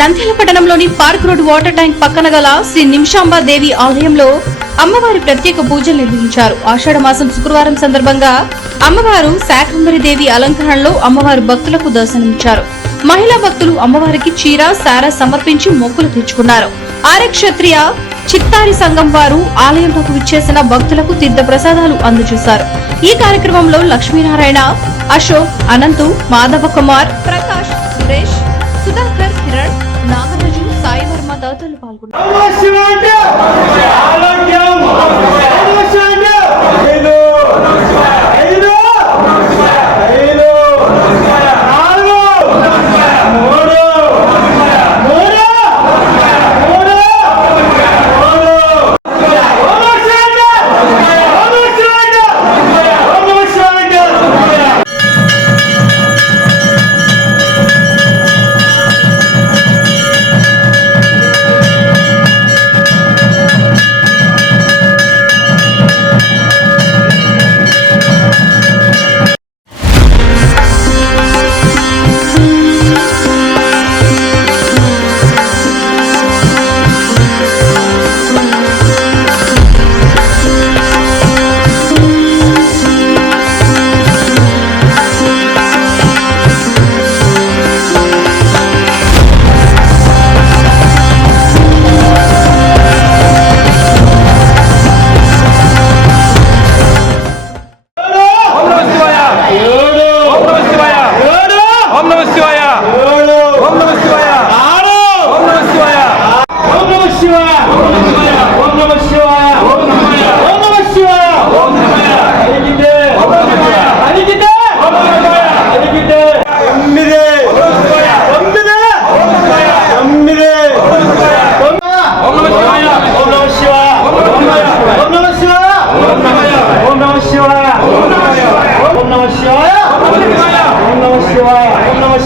నంద్యాల పట్టణంలోని park road water tank పక్కన గల శ్రీ నిమిషాంబ దేవి ఆలయంలో అమ్మవారి ప్రత్యేక పూజలు నిర్వహించారు. ఆషాఢ మాసం శుక్రవారం సందర్భంగా అమ్మవారు శాకంబరి దేవి అలంకరణలో అమ్మవారు భక్తులకు దర్శనమిచ్చారు. మహిళా భక్తులు అమ్మవారికి చీర సార సమర్పించి మొక్కులు తెచ్చుకున్నారు ఆర్య క్షత్రియ చిత్తారి సంఘం వారు ఆలయంలోకి విచ్చేసిన భక్తులకు తీర్థ ప్రసాదాలు అందజేశారు. ఈ కార్యక్రమంలో లక్ష్మీనారాయణ అశోక్ అనంతు మాధవ కుమార్ ప్రకాష్ సురేష్ అనుకుంటున్నాను ಶಿವಾಯ ಓಂ ನಮಃ ಶಿವಾಯ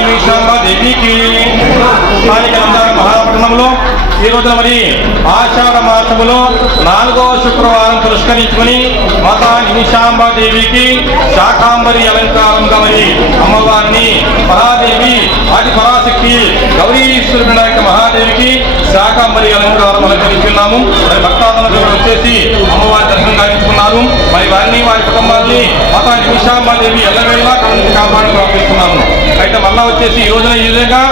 నిమిషాంబ దేవికి స్థానిక నంద్యాల మహాపట్టణంలో ఈ రోజున మరి ఆషాఢ మాసములో నాలుగో శుక్రవారం పురస్కరించుకొని మాతా నిమిషాంబ దేవికి శాకాంబరి అలంకారంగా మరి అమ్మవారిని మహాదేవి ఆది పరాశక్తి గౌరీశ్వర వినాయక మహాదేవికి శాకాంబరి అలంకారం అలంకరించున్నాము మరి భక్తాదులు వచ్చేసి అమ్మవారి దర్శనం గావించుకున్నారు మరి వారిని వారి కుటుంబాన్ని మాతా నిమిషాంబ దేవి ఎల్లవేళ కాపాడు ప్రార్థిస్తున్నాము. అయితే మళ్ళా వచ్చేసి ఈ రోజున ఈ విధంగా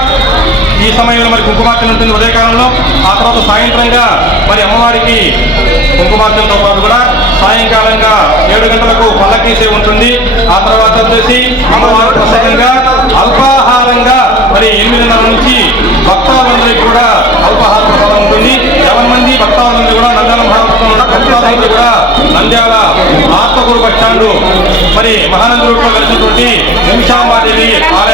ఈ సమయంలో మరి కుంకుమార్చన ఉంటుంది ఉదయకాలంలో. ఆ తర్వాత సాయంత్రంగా మరి అమ్మవారికి కుంకుమార్చనతో పాటు కూడా సాయంకాలంగా ఏడు గంటలకు పల్లకీసే ఉంటుంది. ఆ తర్వాత వచ్చేసి అమ్మవారి ప్రసాదంగా అల్పాహారంగా మరి ఎనిమిదిన్నర నుంచి భక్తాదులందరికీ కూడా అల్పాహార ప్రసాదం ఉంటుంది. ఎవరి మంది భక్తాదులందరూ కూడా నంద్యాల మహారాష్ట్రంలో ఉన్న కూడా నంద్యాల ఆత్మగురు బస్ స్టాండ్ మరి మహానంద రూట్లో కలిసినటువంటి నిమిషాంబాదేవి ఆలయ